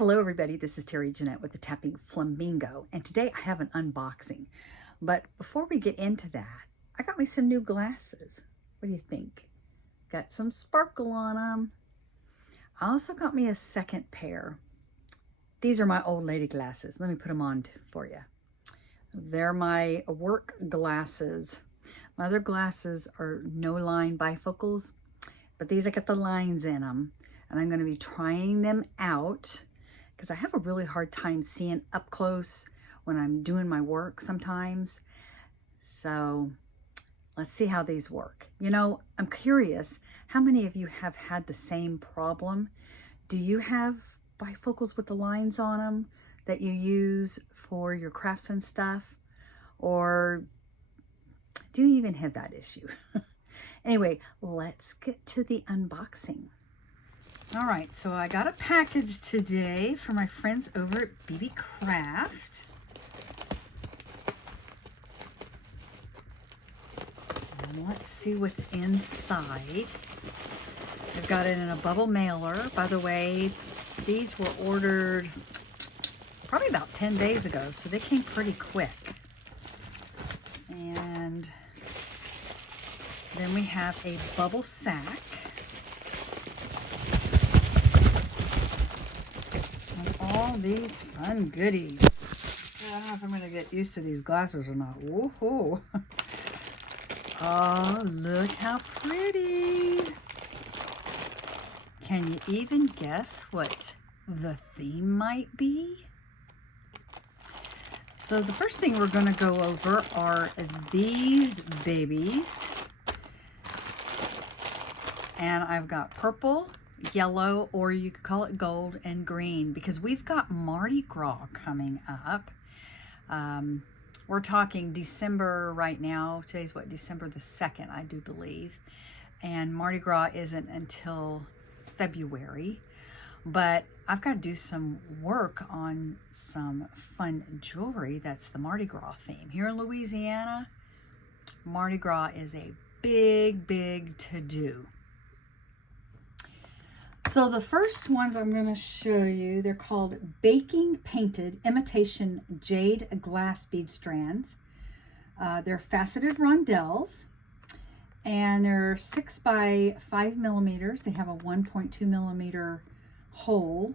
Hello everybody, this is Terry Jeanette with the Tapping Flamingo, and today I have an unboxing. But before we get into that, I got me some new glasses. What do you think? Got some sparkle on them. I also got me a second pair. These are my old lady glasses. Let me put them on for you. They're my work glasses. My other glasses are no line bifocals, but these I got the lines in them, and I'm going to be trying them out because I have a really hard time seeing up close when I'm doing my work sometimes. So let's see how these work. You know, I'm curious, how many of you have had the same problem? Do you have bifocals with the lines on them that you use for your crafts and stuff? Or do you even have that issue? Anyway, let's get to the unboxing. All right, so I got a package today from my friends over at BeeBeeCraft. And let's see what's inside. I've got it in a bubble mailer. By the way, these were ordered probably about 10 days ago, so they came pretty quick. And then we have a bubble sack. All these fun goodies. I don't know if I'm going to get used to these glasses or not. Woohoo! Oh, look how pretty. Can you even guess what the theme might be? So the first thing we're going to go over are these babies. And I've got purple, yellow, or you could call it gold, and green, because we've got Mardi Gras coming up. We're talking December right now. Today's what, December the 2nd, I do believe. And Mardi Gras isn't until February. But I've got to do some work on some fun jewelry that's the Mardi Gras theme. Here in Louisiana, Mardi Gras is a big, big to-do. So the first ones I'm going to show you, they're called Baking Painted Imitation Jade Glass Bead Strands. They're faceted rondelles, and they're 6 by 5 millimeters. They have a 1.2 millimeter hole,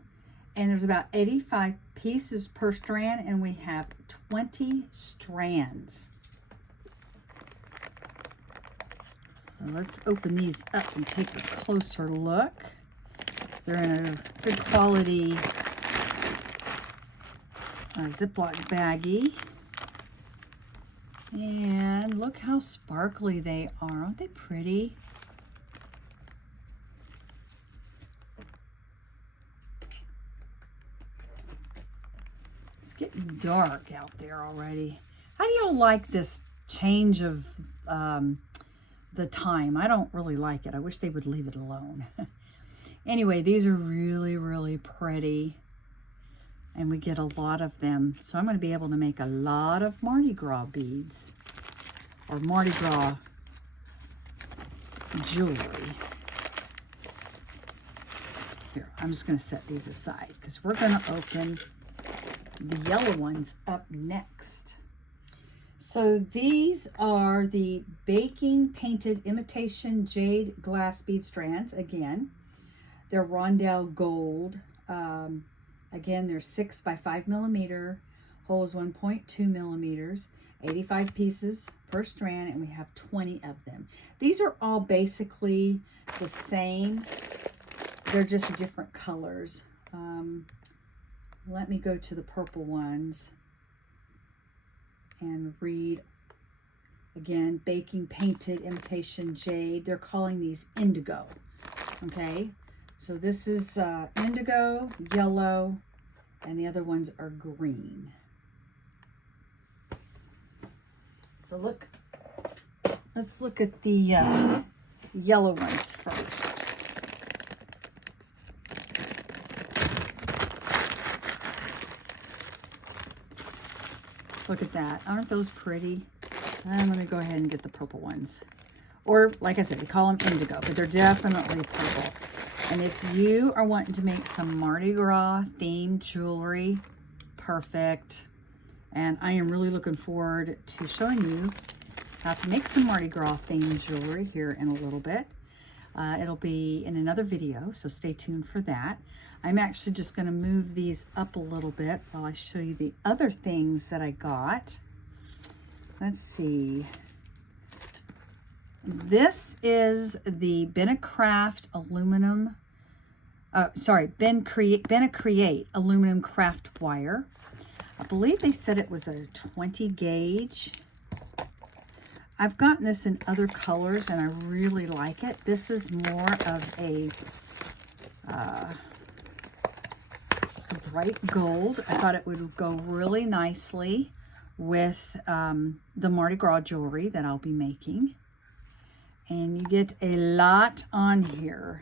and there's about 85 pieces per strand, and we have 20 strands. So let's open these up and take a closer look. They're in a good quality Ziploc baggie. And look how sparkly they are. Aren't they pretty? It's getting dark out there already. How do y'all like this change of the time? I don't really like it. I wish they would leave it alone. Anyway, these are really, really pretty, and we get a lot of them. So I'm going to be able to make a lot of Mardi Gras beads, or Mardi Gras jewelry. Here, I'm just going to set these aside because we're going to open the yellow ones up next. So these are the Baking Painted Imitation Jade Glass Bead Strands. Again, they're rondelle gold. Again, they're 6 by 5 millimeter. Hole is 1.2 millimeters. 85 pieces per strand, and we have 20 of them. These are all basically the same. They're just different colors. Let me go to the purple ones and read. Again, Baking Painted Imitation Jade. They're calling these indigo. Okay. So this is indigo, yellow, and the other ones are green. So let's look at the yellow ones first. Look at that. Aren't those pretty? And let me go ahead and get the purple ones. Or, like I said, we call them indigo, but they're definitely purple. And if you are wanting to make some Mardi Gras themed jewelry, perfect. And I am really looking forward to showing you how to make some Mardi Gras themed jewelry here in a little bit. It'll be in another video, so stay tuned for that. I'm actually just going to move these up a little bit while I show you the other things that I got. Let's see. This is the BeeBeeCraft aluminum, BeeCreate aluminum craft wire. I believe they said it was a 20 gauge. I've gotten this in other colors and I really like it. This is more of a bright gold. I thought it would go really nicely with the Mardi Gras jewelry that I'll be making. And you get a lot on here.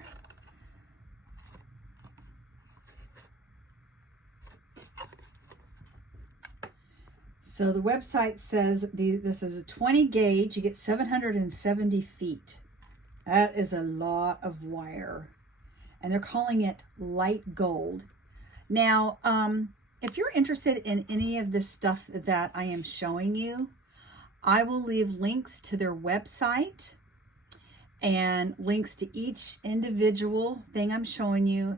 So the website says this is a 20 gauge. You get 770 feet. That is a lot of wire. And they're calling it light gold. Now, if you're interested in any of this stuff that I am showing you, I will leave links to their website and links to each individual thing I'm showing you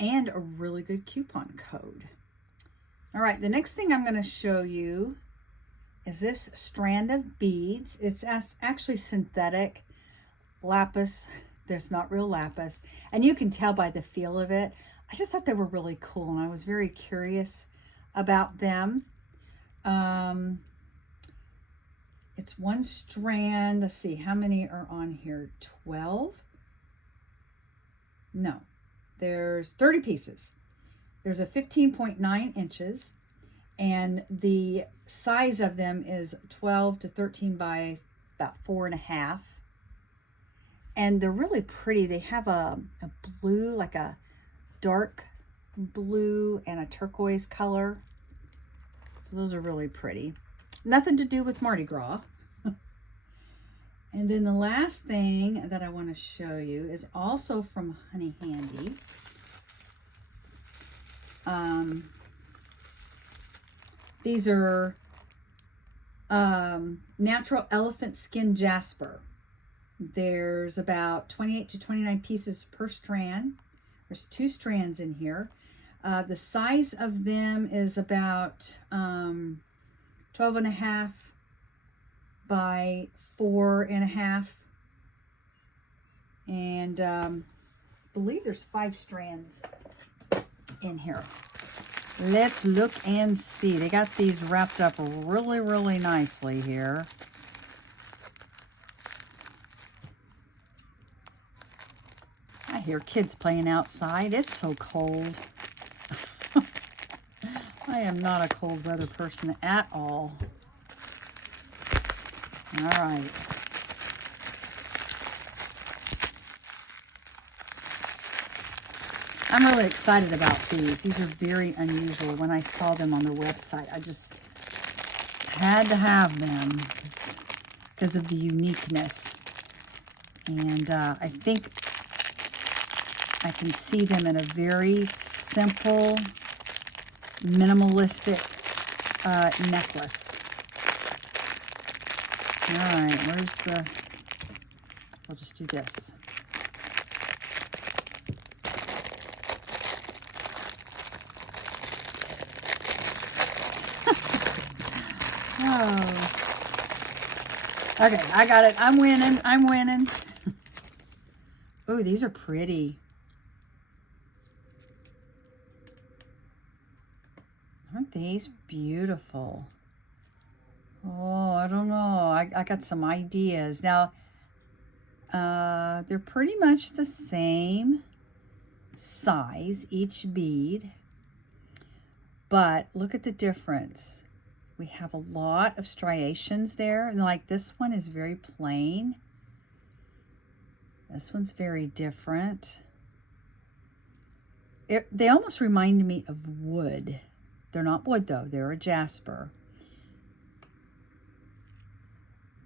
and a really good coupon code. All right, the next thing I'm going to show you is this strand of beads. It's actually synthetic lapis. There's not real lapis. And you can tell by the feel of it. I just thought they were really cool, and I was very curious about them. It's one strand. Let's see, how many are on here? 12? No, there's 30 pieces. There's a 15.9 inches, and the size of them is 12 to 13 by about 4.5. And they're really pretty. They have a blue, like a dark blue and a turquoise color. So those are really pretty. Nothing to do with Mardi Gras. And then the last thing that I want to show you is also from Honey Handy. These are natural elephant skin jasper. There's about 28 to 29 pieces per strand. There's 2 strands in here. The size of them is about 12.5 by 4.5. And I believe there's 5 strands in here. Let's look and see. They got these wrapped up really, really nicely here. I hear kids playing outside. It's so cold. I am not a cold weather person at all. All right. I'm really excited about these. These are very unusual. When I saw them on their website, I just had to have them because of the uniqueness. And I think I can see them in a very simple, minimalistic necklace. All right, where's the... I'll just do this. Oh. Okay, I got it. I'm winning. I'm winning. Oh, these are pretty. Aren't these beautiful? Oh, I don't know. I got some ideas. Now, they're pretty much the same size, each bead. But look at the difference. We have a lot of striations there. And like this one is very plain. This one's very different. They almost remind me of wood. They're not wood though, they're a jasper.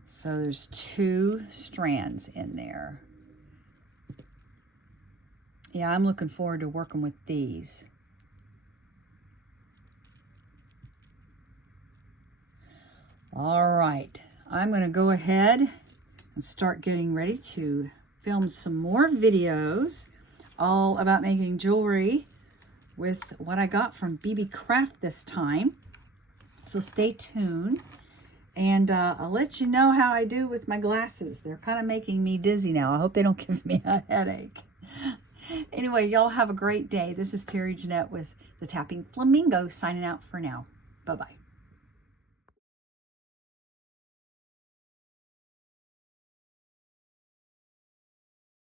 So there's 2 strands in there. Yeah, I'm looking forward to working with these. All right, I'm going to go ahead and start getting ready to film some more videos all about making jewelry with what I got from BeeBeeCraft this time. So stay tuned, and I'll let you know how I do with my glasses. They're kind of making me dizzy now. I hope they don't give me a headache. Anyway, y'all have a great day. This is Terry Jeanette with the Tapping Flamingo signing out for now. Bye-bye.